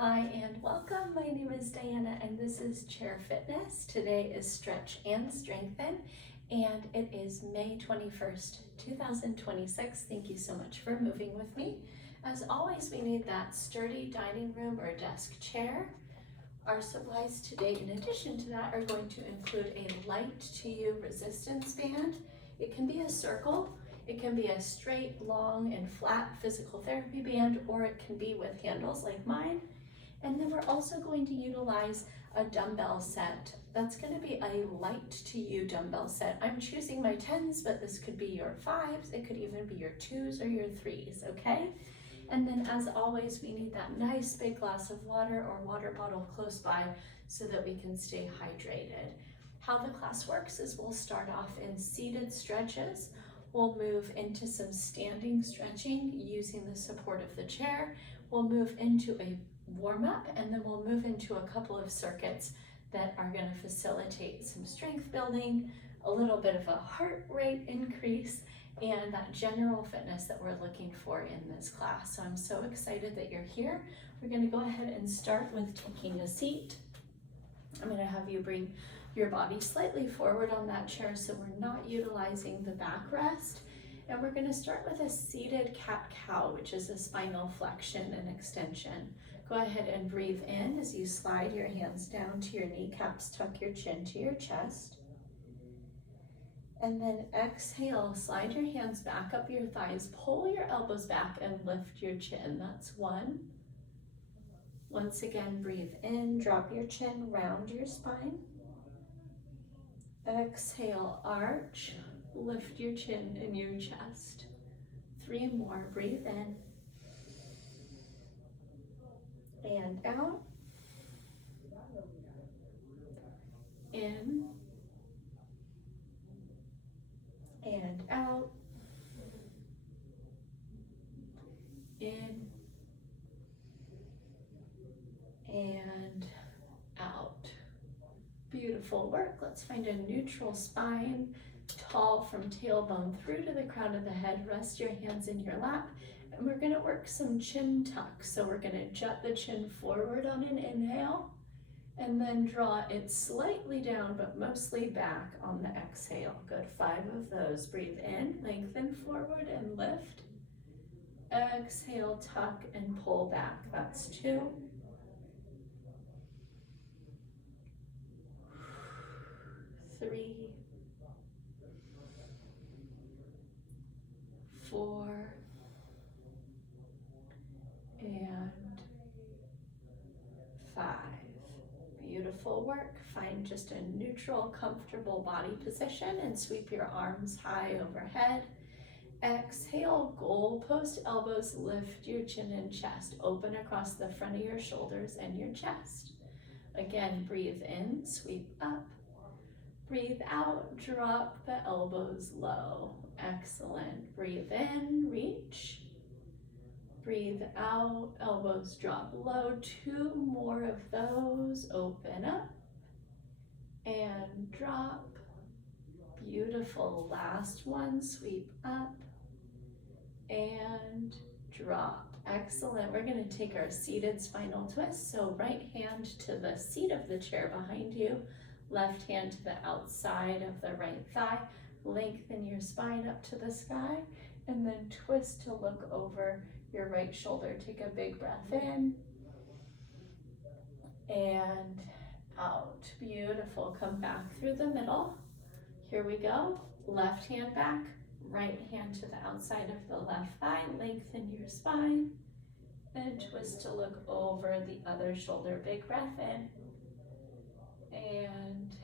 Hi and welcome. My name is Diana and this is Chair Fitness. Today is Stretch and Strengthen and it is May 21st, 2026. Thank you so much for moving with me. As always, we need that sturdy dining room or desk chair. Our supplies today, in addition to that, are going to include a light to you resistance band. It can be a circle, it can be a straight, long, and flat physical therapy band, or it can be with handles like mine. And then we're also going to utilize a dumbbell set. That's going to be a light to you dumbbell set. I'm choosing my 10s, but this could be your 5s. It could even be your 2s or your 3s, okay? And then as always, we need that nice big glass of water or water bottle close by so that we can stay hydrated. How the class works is we'll start off in seated stretches. We'll move into some standing stretching using the support of the chair. We'll move into a warm up and then we'll move into a couple of circuits that are going to facilitate some strength building, a little bit of a heart rate increase, and that general fitness that we're looking for in this class. So I'm so excited that you're here. We're going to go ahead and start with taking a seat. I'm going to have you bring your body slightly forward on that chair so we're not utilizing the backrest. And we're going to start with a seated cat-cow, which is a spinal flexion and extension. Go ahead and breathe in as you slide your hands down to your kneecaps, tuck your chin to your chest. And then exhale, slide your hands back up your thighs, pull your elbows back and lift your chin. That's 1. Once again, breathe in, drop your chin, round your spine. Exhale, arch, lift your chin and your chest. 3 more, breathe in. And out. In. And out. In. And out. Beautiful work. Let's find a neutral spine, tall from tailbone through to the crown of the head. Rest your hands in your lap. And we're going to work some chin tucks. So we're going to jut the chin forward on an inhale and then draw it slightly down, but mostly back on the exhale. Good, 5 of those. Breathe in, lengthen forward and lift. Exhale, tuck and pull back. That's 2. 3, 4, and 5. Beautiful work. Find just a neutral, comfortable body position and sweep your arms high overhead. Exhale, goalpost elbows, lift your chin and chest. Open across the front of your shoulders and your chest. Again, breathe in, sweep up. Breathe out, drop the elbows low. Excellent. Breathe in, reach. Breathe out, elbows drop low. 2 more of those. Open up and drop. Beautiful. Last one, sweep up and drop. Excellent. We're going to take our seated spinal twist. So right hand to the seat of the chair behind you. Left hand to the outside of the right thigh. Lengthen your spine up to the sky and then twist to look over your right shoulder. Take a big breath in and out. Beautiful. Come back through the middle. Here we go. Left hand back, right hand to the outside of the left thigh. Lengthen your spine and twist to look over the other shoulder. Big breath in and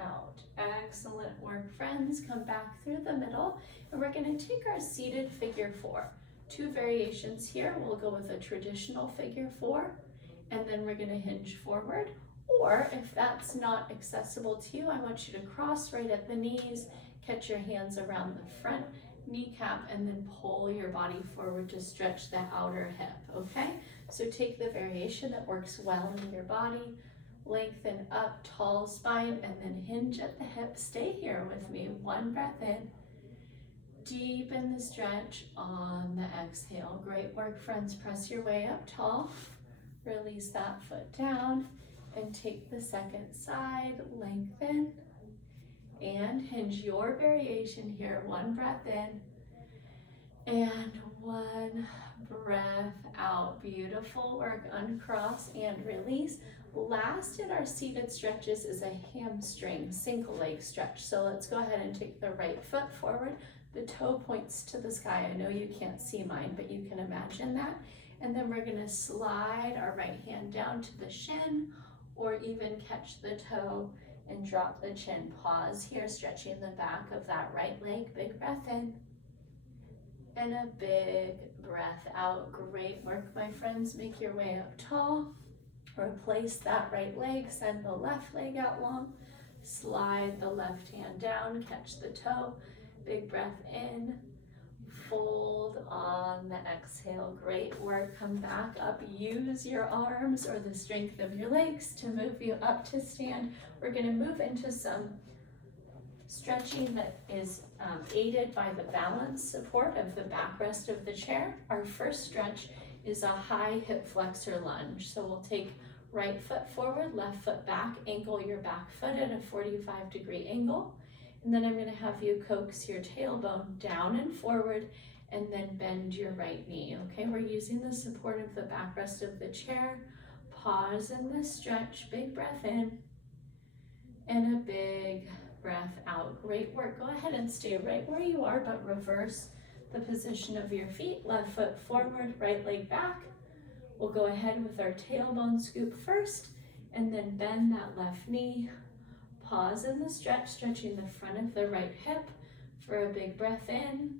out. Excellent work, friends. Come back through the middle and we're going to take our seated figure 4. 2 variations here. We'll go with a traditional figure 4 and then we're going to hinge forward. Or if that's not accessible to you, I want you to cross right at the knees, catch your hands around the front kneecap and then pull your body forward to stretch the outer hip, okay? So take the variation that works well in your body. Lengthen up, tall spine, and then hinge at the hip. Stay here with me. 1 breath in. Deepen the stretch on the exhale. Great work, friends. Press your way up tall. Release that foot down and take the second side, lengthen and hinge your variation here. One breath in and one breath out. Beautiful work. Uncross and release. Last in our seated stretches is a hamstring single leg stretch. So let's go ahead and take the right foot forward. The toe points to the sky. I know you can't see mine, but you can imagine that. And then we're gonna slide our right hand down to the shin or even catch the toe and drop the chin. Pause here, stretching the back of that right leg. Big breath in and a big breath out. Great work, my friends. Make your way up tall. Replace that right leg, send the left leg out long. Slide the left hand down, catch the toe. Big breath in. Fold on the exhale. Great work. Come back up. Use your arms or the strength of your legs to move you up to stand. We're going to move into some stretching that is aided by the balance support of the backrest of the chair. Our first stretch is a high hip flexor lunge. So we'll take right foot forward, left foot back, angle your back foot at a 45-degree angle. And then I'm going to have you coax your tailbone down and forward and then bend your right knee. Okay, we're using the support of the backrest of the chair. Pause in this stretch. Big breath in and a big breath out. Great work. Go ahead and stay right where you are, but reverse the position of your feet. Left foot forward, right leg back. We'll go ahead with our tailbone scoop first and then bend that left knee. Pause in the stretch, stretching the front of the right hip for a big breath in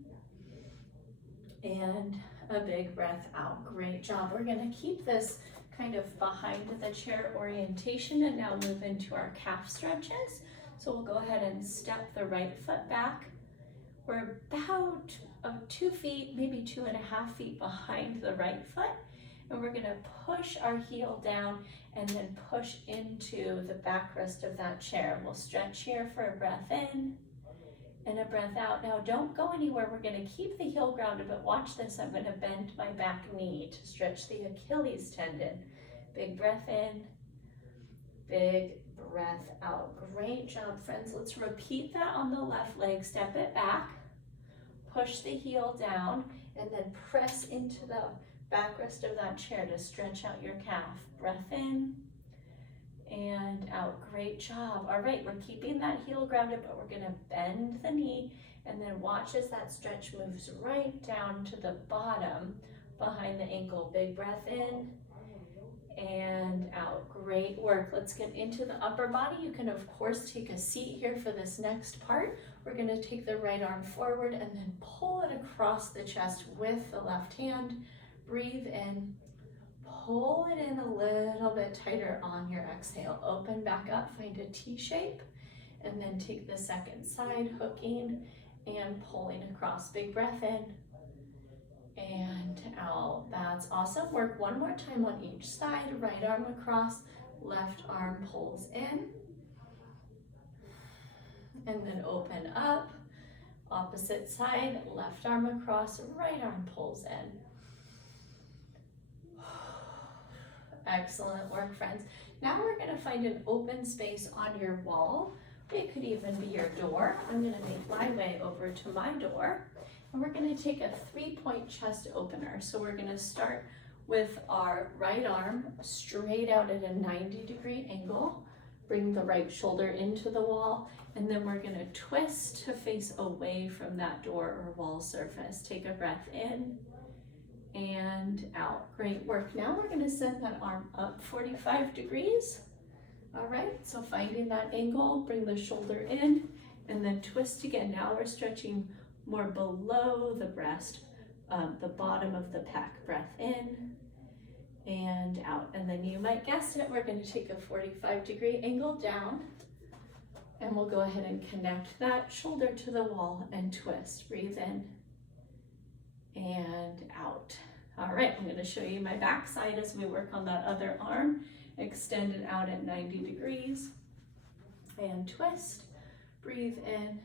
and a big breath out. Great job. We're going to keep this kind of behind the chair orientation and now move into our calf stretches. So we'll go ahead and step the right foot back. We're about 2 feet, maybe 2.5 feet behind the right foot. And we're going to push our heel down and then push into the backrest of that chair. We'll stretch here for a breath in and a breath out. Now don't go anywhere. We're going to keep the heel grounded, but watch this. I'm going to bend my back knee to stretch the Achilles tendon. Big breath in, big breath out. Great job, friends. Let's repeat that on the left leg. Step it back, push the heel down, and then press into the backrest of that chair to stretch out your calf. Breath in and out. Great job. All right, we're keeping that heel grounded, but we're going to bend the knee and then watch as that stretch moves right down to the bottom behind the ankle. Big breath in and out. Great work. Let's get into the upper body. You can of course take a seat here for this next part. We're going to take the right arm forward and then pull it across the chest with the left hand. Breathe in, pull it in a little bit tighter on your exhale. Open back up, find a T shape, and then take the second side, hooking and pulling across. Big breath in and out. That's awesome. Work one more time on each side. Right arm across, left arm pulls in, and then open up. Opposite side, left arm across, right arm pulls in. Excellent work, friends. Now we're going to find an open space on your wall. It could even be your door. I'm going to make my way over to my door. And we're going to take a 3-point chest opener. So we're going to start with our right arm straight out at a 90-degree angle. Bring the right shoulder into the wall. And then we're going to twist to face away from that door or wall surface. Take a breath in and out. Great work. Now we're going to send that arm up 45 degrees. All right, so finding that angle, bring the shoulder in and then twist again. Now we're stretching more below the breast, the bottom of the pec. Breath in and out. And then you might guess it, we're going to take a 45-degree angle down and we'll go ahead and connect that shoulder to the wall and twist. Breathe in and out. All right, I'm going to show you my back side as we work on that other arm. Extend it out at 90 degrees and twist. Breathe in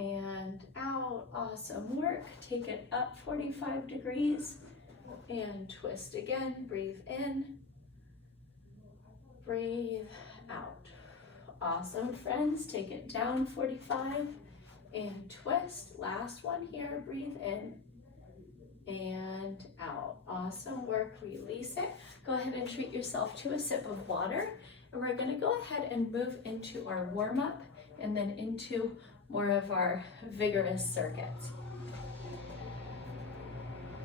and out. Awesome work. Take it up 45 degrees and twist again. Breathe in, breathe out. Awesome, friends. Take it down 45 and twist. Last one here. Breathe in and out. Awesome work. Release it. Go ahead and treat yourself to a sip of water. And we're going to go ahead and move into our warm-up and then into more of our vigorous circuits.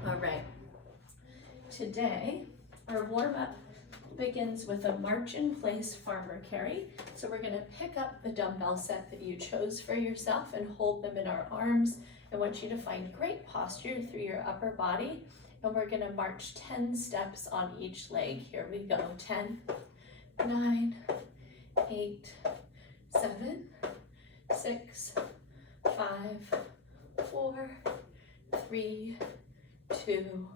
All right. Today, our warm-up begins with a march in place farmer carry. So we're going to pick up the dumbbell set that you chose for yourself and hold them in our arms. I want you to find great posture through your upper body, and we're going to march 10 steps on each leg. Here we go. 10, 9, 8, 7, 6, 5, 4, 3, 2,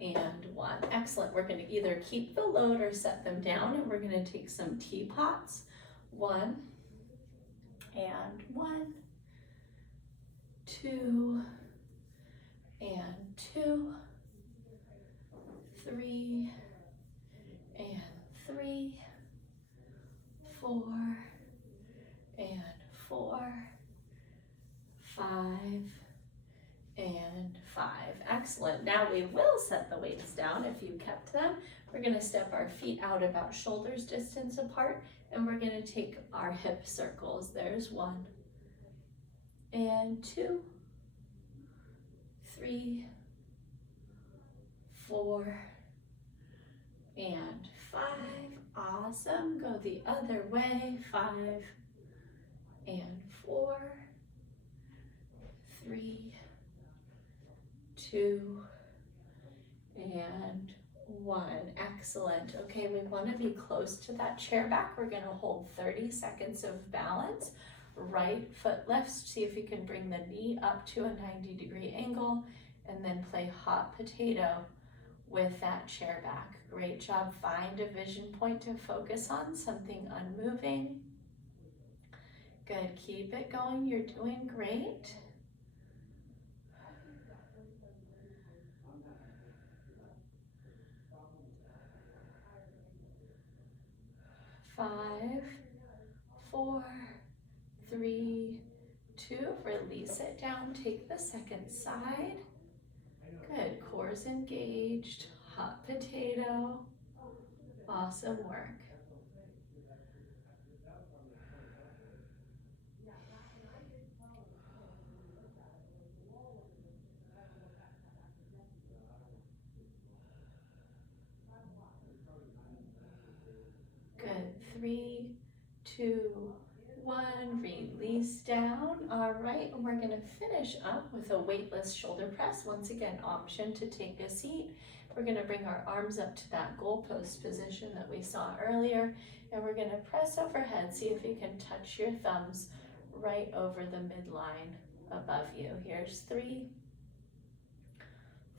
and 1. Excellent. We're going to either keep the load or set them down, and we're going to take some teapots. 1 and 1, 2 and 2, 3 and 3, 4 and 4, 5 and 5. Excellent. Now we will set the weights down if you kept them. We're going to step our feet out about shoulders distance apart, and we're going to take our hip circles. There's 1 and 2, 3, 4 and 5. Awesome. Go the other way. 5 and 4, 3, 2 and 1. Excellent. Okay, we want to be close to that chair back. We're going to hold 30 seconds of balance. Right foot lifts. See if you can bring the knee up to a 90-degree angle, and then play hot potato with that chair back. Great job. Find a vision point to focus on, something unmoving. Good. Keep it going. You're doing great. 5, 4, 3, 2. Release it down. Take the second side. Good. Core's engaged. Hot potato. Awesome work. Good. 3, 2, 1. Release down. All right, and we're going to finish up with a weightless shoulder press. Once again, option to take a seat. We're going to bring our arms up to that goalpost position that we saw earlier, and we're going to press overhead. See if you can touch your thumbs right over the midline above you. Here's 3,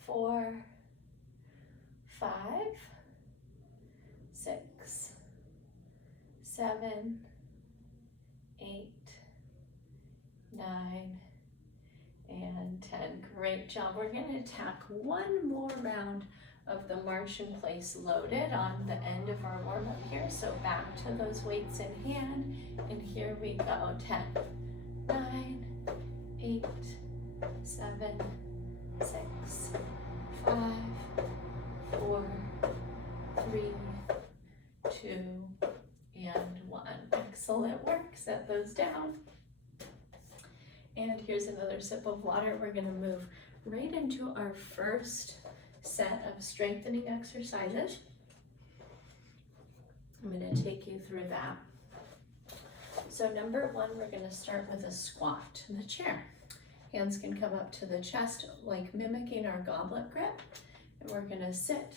4, 5, 6, 7, 8, 9, and 10. Great job. We're going to tack one more round of the march in place loaded on the end of our warm-up here. So back to those weights in hand, and here we go. 10, 9, 8, 7, 6, 5, 4, 3, 2, and 1. Excellent work. Set those down. And here's another sip of water. We're going to move right into our first set of strengthening exercises. I'm going to take you through that. So number 1, we're going to start with a squat in the chair. Hands can come up to the chest, like mimicking our goblet grip. And we're going to sit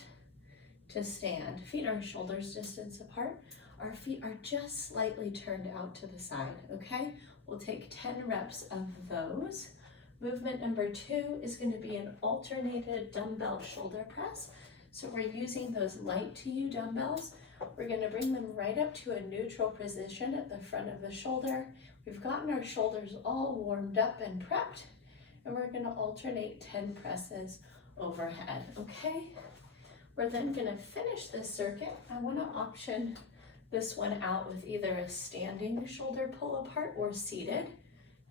to stand. Feet are shoulders distance apart. Our feet are just slightly turned out to the side, okay? We'll take 10 reps of those. Movement number 2 is going to be an alternated dumbbell shoulder press. So we're using those light to you dumbbells. We're going to bring them right up to a neutral position at the front of the shoulder. We've gotten our shoulders all warmed up and prepped, and we're going to alternate 10 presses overhead, okay? We're then gonna finish this circuit. I wanna option this one out with either a standing shoulder pull apart or seated.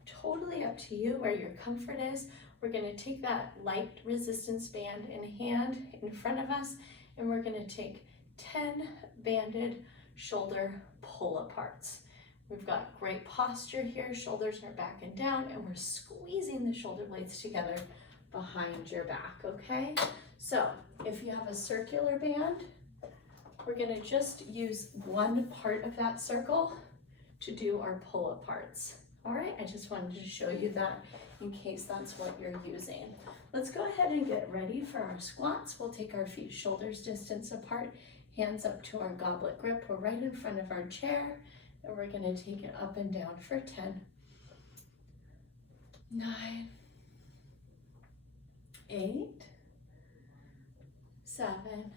Totally up to you where your comfort is. We're gonna take that light resistance band in hand in front of us, and we're gonna take 10 banded shoulder pull aparts. We've got great posture here, shoulders are back and down, and we're squeezing the shoulder blades together behind your back, okay? So if you have a circular band, we're gonna just use one part of that circle to do our pull aparts. All right, I just wanted to show you that in case that's what you're using. Let's go ahead and get ready for our squats. We'll take our feet shoulders distance apart, hands up to our goblet grip. We're right in front of our chair, and we're gonna take it up and down for 10, 9, 8, 7,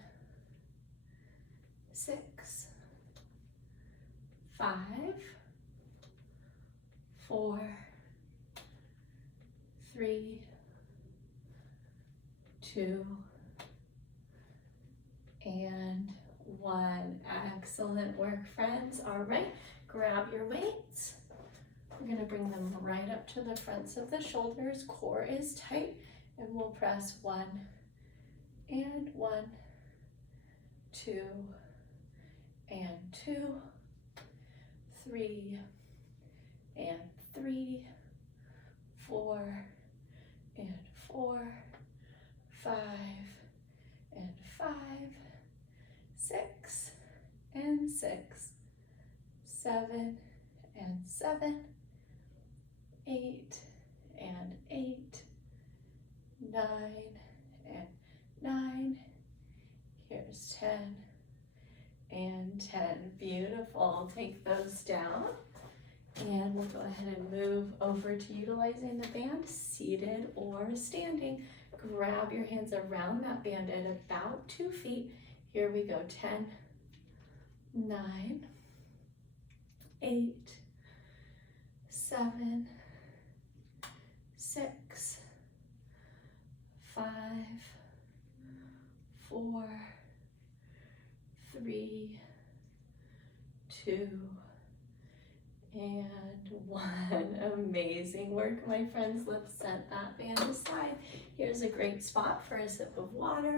6, 5, 4, 3, 2, and 1. Excellent work, friends. All right, grab your weights. We're gonna bring them right up to the fronts of the shoulders. Core is tight, and we'll press 1 and 1, 2 and 2, 3 and 3, 4 and 4, 5 and 5, 6 and 6, 7 and 7, 8 and 8, 9 and 9. Here's 10 and 10. Beautiful. Take those down. And we'll go ahead and move over to utilizing the band, seated or standing. Grab your hands around that band at about 2 feet. Here we go, 10, 9, 8, 7, 6, 5, 4, 3, 2, and 1. Amazing work, my friends. Let's set that band aside. Here's a great spot for a sip of water.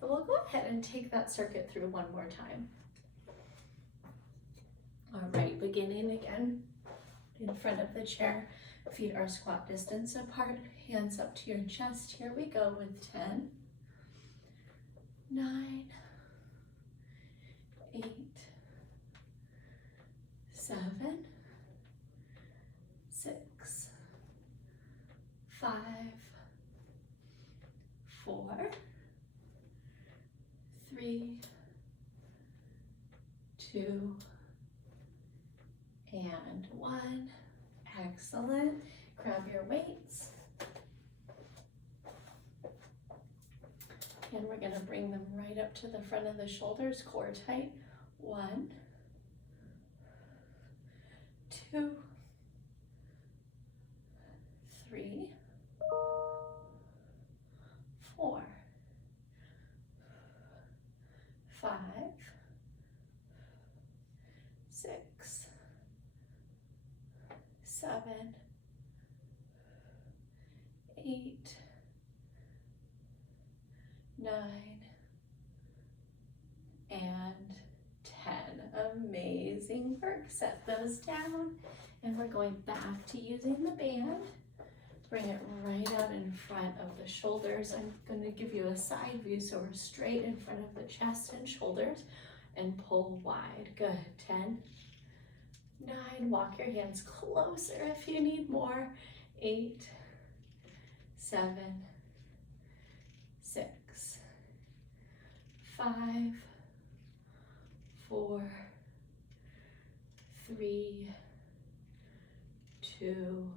And we'll go ahead and take that circuit through one more time. All right, beginning again in front of the chair. Feet are squat distance apart, hands up to your chest. Here we go with 10, 9, 8, 7, 6, 5, 4, 3, 2, and 1. Excellent. Grab your weights. And we're gonna bring them right up to the front of the shoulders, core tight. 1, 2, 3, 4, 5, 6, 7, 8, 9, and 10. Amazing work. Set those down, and we're going back to using the band. Bring it right out in front of the shoulders. I'm going to give you a side view so we're straight in front of the chest and shoulders, and pull wide. Good. 10, 9, walk your hands closer if you need more. 8, 7, 6, 5, 4, 3, 2,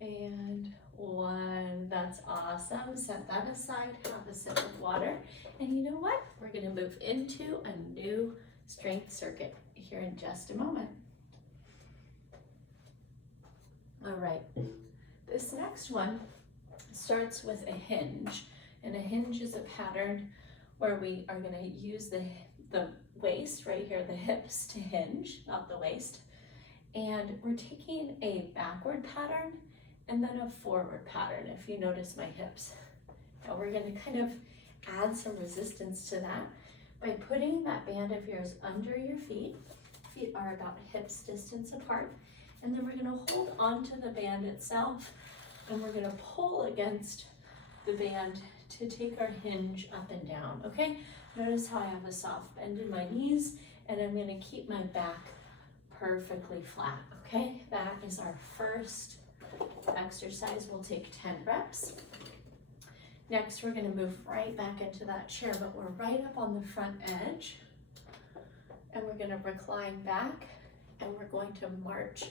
and 1. That's awesome. Set that aside, have a sip of water. And you know what? We're gonna move into a new strength circuit here in just a moment. All right, this next one starts with a hinge. And a hinge is a pattern where we are gonna use the waist right here, the hips to hinge, not the waist. And we're taking a backward pattern and then a forward pattern, if you notice my hips. Now we're gonna kind of add some resistance to that by putting that band of yours under your feet. Feet are about hips distance apart. And then we're gonna hold onto the band itself and we're gonna pull against the band to take our hinge up and down, okay? Notice how I have a soft bend in my knees and I'm gonna keep my back perfectly flat, okay? That is our first exercise. We'll take 10 reps. Next, we're gonna move right back into that chair, but we're right up on the front edge. And we're gonna recline back and we're going to march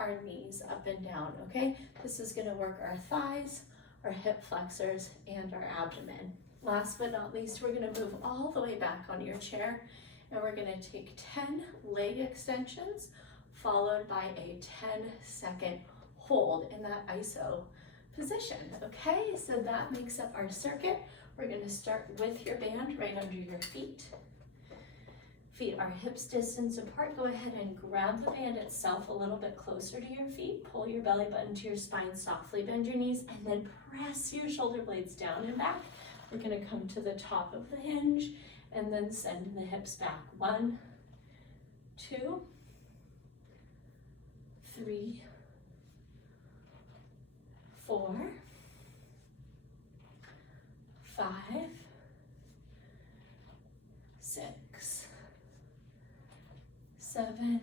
our knees up and down, okay? This is gonna work our thighs, our hip flexors, and our abdomen. Last but not least, we're gonna move all the way back on your chair and we're gonna take 10 leg extensions followed by a 10-second hold in that iso position, okay? So that makes up our circuit. We're gonna start with your band right under your feet. Feet are hips distance apart. Go ahead and grab the band itself a little bit closer to your feet. Pull your belly button to your spine, softly bend your knees, and then press your shoulder blades down and back. We're gonna come to the top of the hinge and then send the hips back. 1, 2, 3, 4, 5, 6, 7,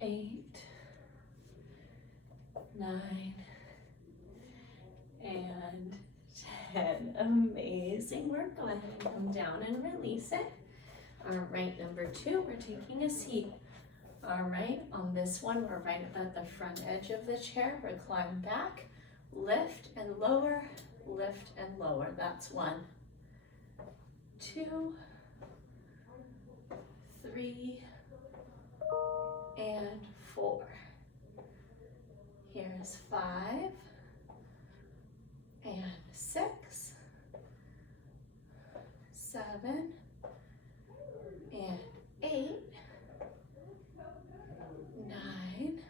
8, 9, and 10. Amazing work. Go ahead and come down and release it. All right, number 2, we're taking a seat. All right, on this one, we're right up at the front edge of the chair. Recline back, lift and lower, lift and lower. That's 1, 2, 3, and 4. Here's 5, and 6, 7, and 8, 9,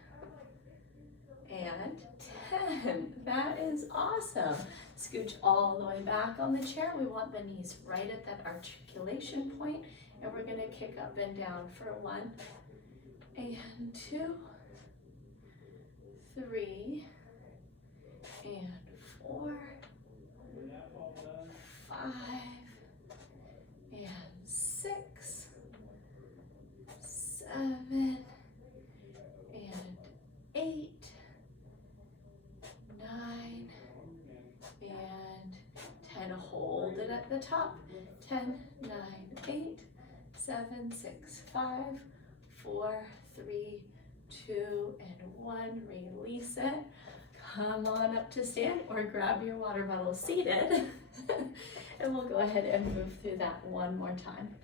and 10. That is awesome. Scooch all the way back on the chair. We want the knees right at that articulation point, and we're going to kick up and down for 1 and 2, 3, and 4, 5, and 6, 7, and 8, 9, and 10. Hold it at the top. 10, 9, 8, 7, 6, 5, 4, 3, 2, and 1. Release it. Come on up to stand or grab your water bottle seated. And we'll go ahead and move through that one more time.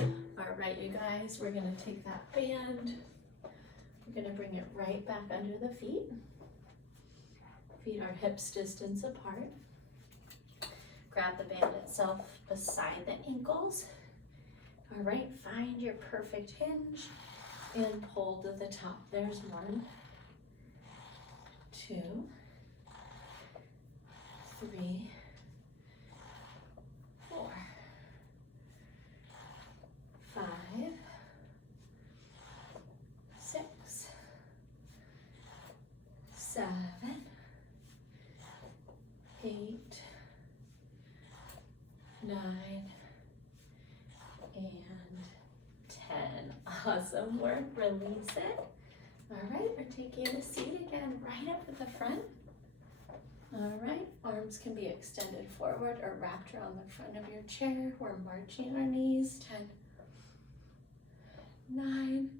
All right, you guys, we're gonna take that band. We're gonna bring it right back under the feet. Feet are hips distance apart. Grab the band itself beside the ankles. All right, find your perfect hinge and pull to the top. There's 1, 2, 3, 4, 5, 6, 7, 8, 9, and 10. Awesome work. Release it. All right, we're taking a seat again right up at the front. All right, arms can be extended forward or wrapped around the front of your chair. We're marching our knees. 10, 9,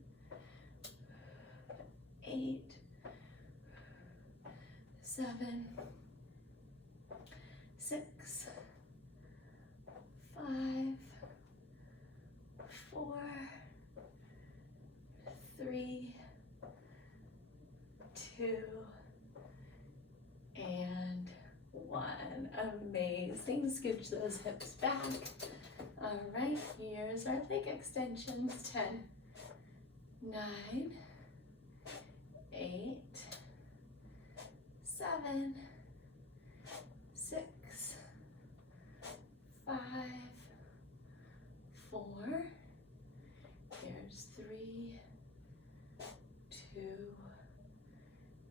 8, 7, 6, 5, 4, 2, and 1. Amazing. Scooch those hips back. All right, here's our leg extensions. 10, 9, 8, 7, 6, 5, 4. Here's 3, 2,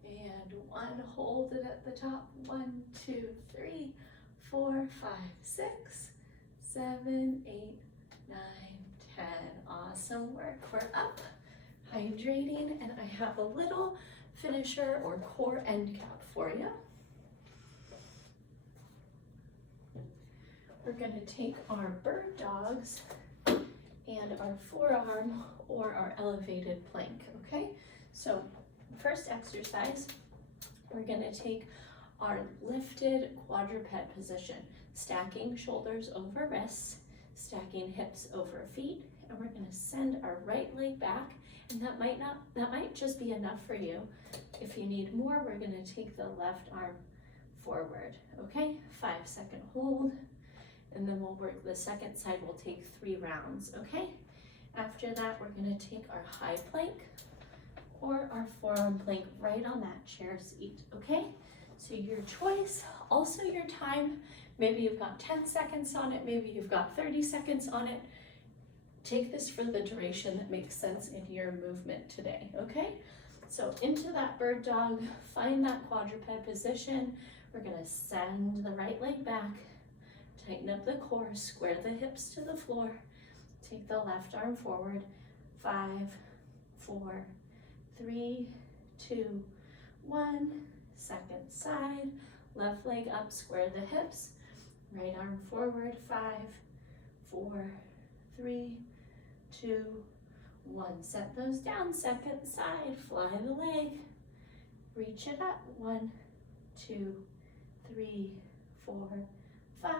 and 1. Hold it at the top. 1, 2, 3, 4, 5, 6, 7, 8, 9, 10. Awesome work. We're up, hydrating, and I have a little finisher or core end cap for you. We're going to take our bird dogs and our forearm or our elevated plank, okay? So first exercise, we're going to take our lifted quadruped position, stacking shoulders over wrists, stacking hips over feet, and we're going to send our right leg back, and that might just be enough for you. If you need more, we're going to take the left arm forward, okay? 5-second hold, and then we'll work the second side. We'll take 3 rounds, okay? After that, we're going to take our high plank or our forearm plank right on that chair seat, okay? So your choice, also your time. Maybe you've got 10 seconds on it, maybe you've got 30 seconds on it. Take this for the duration that makes sense in your movement today, okay? So into that bird dog, find that quadruped position. We're gonna send the right leg back, tighten up the core, square the hips to the floor, take the left arm forward. 5, 4, 3, 2, 1. Second side, left leg up, square the hips, right arm forward. 5, 4, 3, 2, 1. Set those down. Second side, fly the leg, reach it up. 1, 2, 3, 4, 5.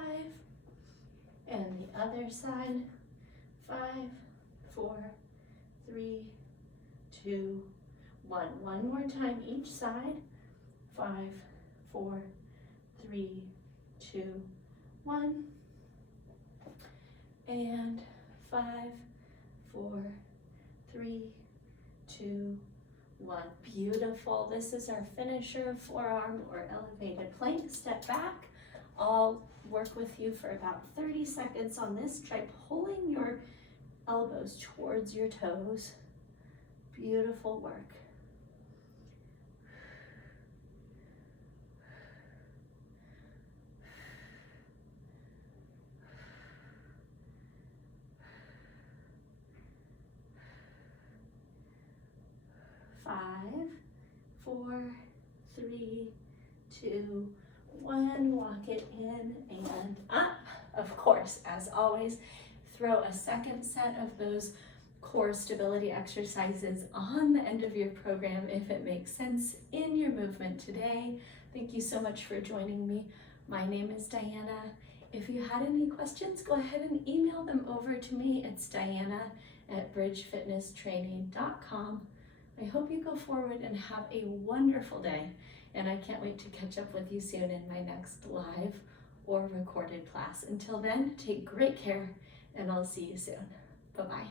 And the other side. 5, 4, 3, 2, 1. One more time each side. 5, 4, 3, 2, 1. And 5, 4, 3, 2, 1. Beautiful. This is our finisher, forearm or elevated plank. Step back. I'll work with you for about 30 seconds on this. Try pulling your elbows towards your toes. Beautiful work. Five, 4, 3, 2, 1. Walk it in and up. Of course, as always, throw a second set of those core stability exercises on the end of your program if it makes sense in your movement today. Thank you so much for joining me. My name is Diana. If you had any questions, go ahead and email them over to me. It's diana@bridgefitnesstraining.com. I hope you go forward and have a wonderful day, and I can't wait to catch up with you soon in my next live or recorded class. Until then, take great care, and I'll see you soon. Bye-bye.